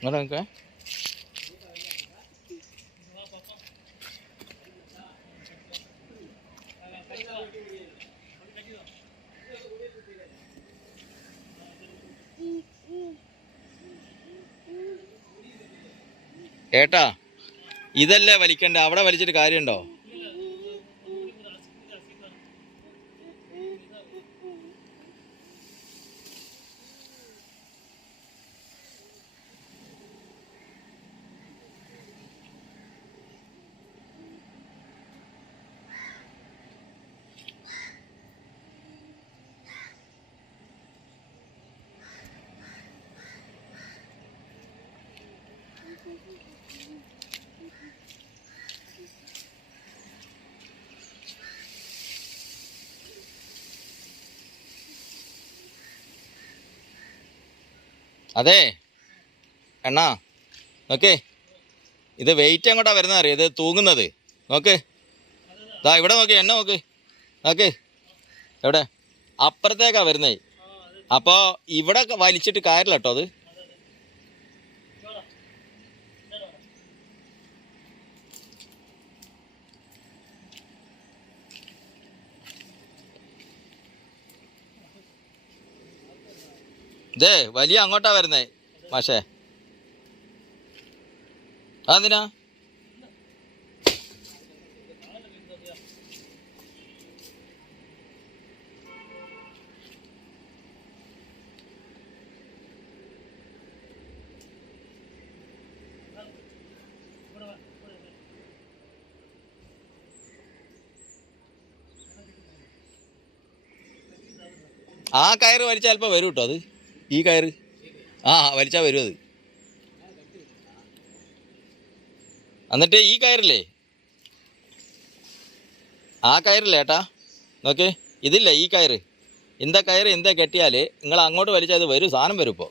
ഇങ്ങോട്ട് നോക്കേ. ഏട്ടാ ഇതല്ലേ വലിക്കണ്ടേ, അവിടെ വലിച്ചിട്ട് കാര്യമുണ്ടോ? അതെ എണ്ണാ നോക്കേ, ഇത് വെയിറ്റ് എങ്ങോട്ടാ വരുന്നത് അറിയാം, ഇത് തൂങ്ങുന്നത് നോക്ക്. ദാ ഇവിടെ നോക്കി, എണ്ണ നോക്ക് നോക്ക്, എവിടെ അപ്പുറത്തേക്കാ വരുന്നേ. അപ്പോൾ ഇവിടെ വലിച്ചിട്ട് കാര്യമില്ല കേട്ടോ. അത് ഇതേ വലിയ അങ്ങോട്ടാ വരുന്നേ മാഷേ. അതെന്തിനാ? ആ കയറ് വലിച്ചാൽ ചിലപ്പോൾ വരും കേട്ടോ. അത് ഈ കയറ് വലിച്ചാൽ വരും അത്. എന്നിട്ട് ഈ കയറില്ലേ, ആ കയറില്ലേ ഏട്ടാ നോക്കേ, ഇതില്ല ഈ കയറ്. എന്താ കയറ് എന്താ കെട്ടിയാൽ നിങ്ങൾ അങ്ങോട്ട് വലിച്ചാൽ അത് വരും, സാധനം വരും. ഇപ്പോൾ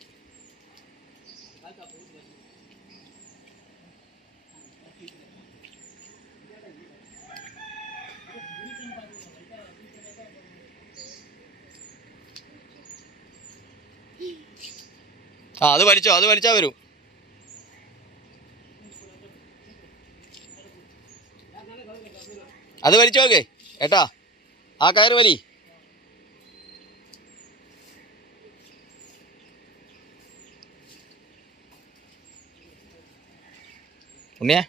അത് വലിച്ചോ, അത് വലിച്ചാൽ വരും. അത് വലിച്ചോ നോക്കേ ഏട്ടാ, ആ കയറ് വലി. ഉണ്ണിയേ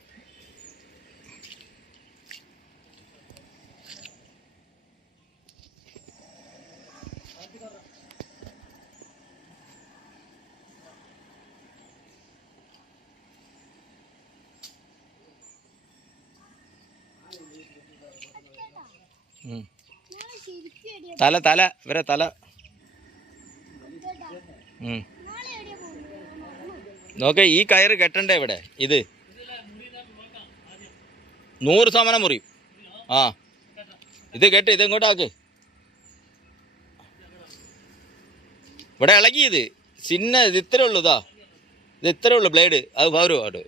തല തല ഇവരെ തല നോക്കേ. ഈ കയറ് കെട്ടണ്ടേ ഇവിടെ, ഇത് 100% മുറിയും. ഇത് കെട്ട്, ഇത് ഇങ്ങോട്ടാക്ക്. ഇവിടെ ഇളകി, ഇത് ചിന്ന ഇത് ഇത്രേ ഉള്ളൂ. ഇത് ഇത്രേ ഉള്ളൂ ബ്ലേഡ്. അത് പവരും അവിടെ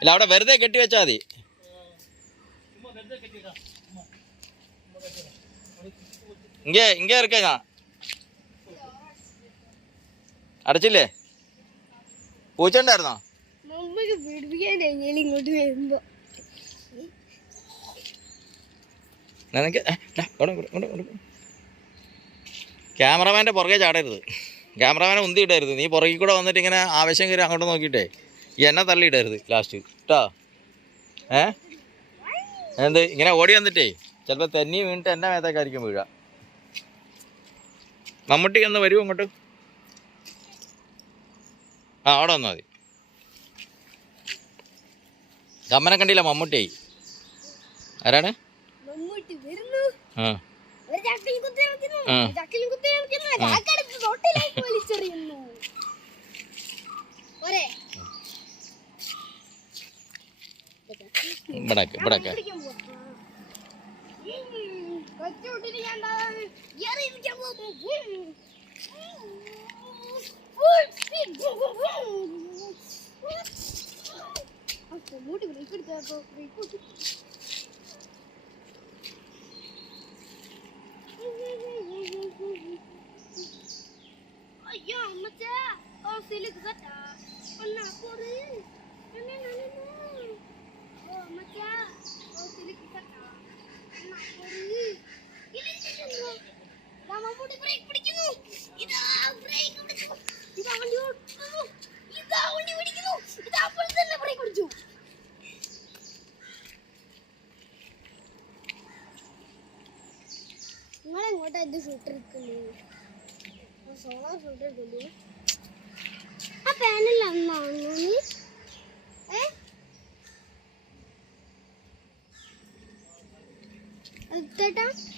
ഇല്ല, അവിടെ വെറുതെ കെട്ടി വെച്ചാൽ മതി. ഇങ്ങേ ഇറക്കാ ഞാൻ അടച്ചില്ലേ? പൂച്ചണ്ടായിരുന്നോ? ക്യാമറമാൻ്റെ പുറകെ ചാടരുത്, ക്യാമറമാനെ ഉന്തി ഇടരുത്. നീ പുറകിൽ കൂടെ വന്നിട്ട് ഇങ്ങനെ ആവശ്യം കയറി അങ്ങോട്ട് നോക്കിയിട്ടേ ഈ എന്നെ തള്ളിയിടരുത് ലാസ്റ്റ് കേട്ടോ. എന്ത് ഇങ്ങനെ ഓടി വന്നിട്ടേ ചിലപ്പോൾ തെന്നി വീണിട്ട് എൻ്റെ മേത്തേക്കായിരിക്കും വീഴുക. മമ്മൂട്ടി ഒന്ന് വരുമോ അങ്ങോട്ട്? അവിടെ വന്നാൽ മതി. അമ്മനെ കണ്ടില്ല, മമ്മൂട്ടിയായി. ആരാണ്? ഇവിടൊക്കെ ഇവിടൊക്കെ അയ്യോ ആ പാനൽ അന്നാണോ നീ ചേട്ടാ